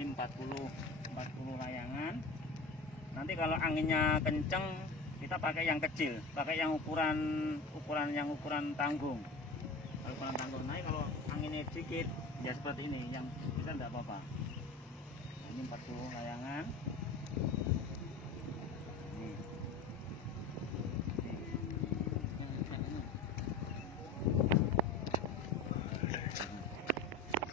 Ini 40 layangan. Nanti kalau anginnya kenceng kita pakai yang kecil, pakai yang ukuran tanggung. Kalau ukuran tanggung naik, kalau anginnya sedikit ya seperti ini, yang kita tidak apa-apa. Ini 40 layangan.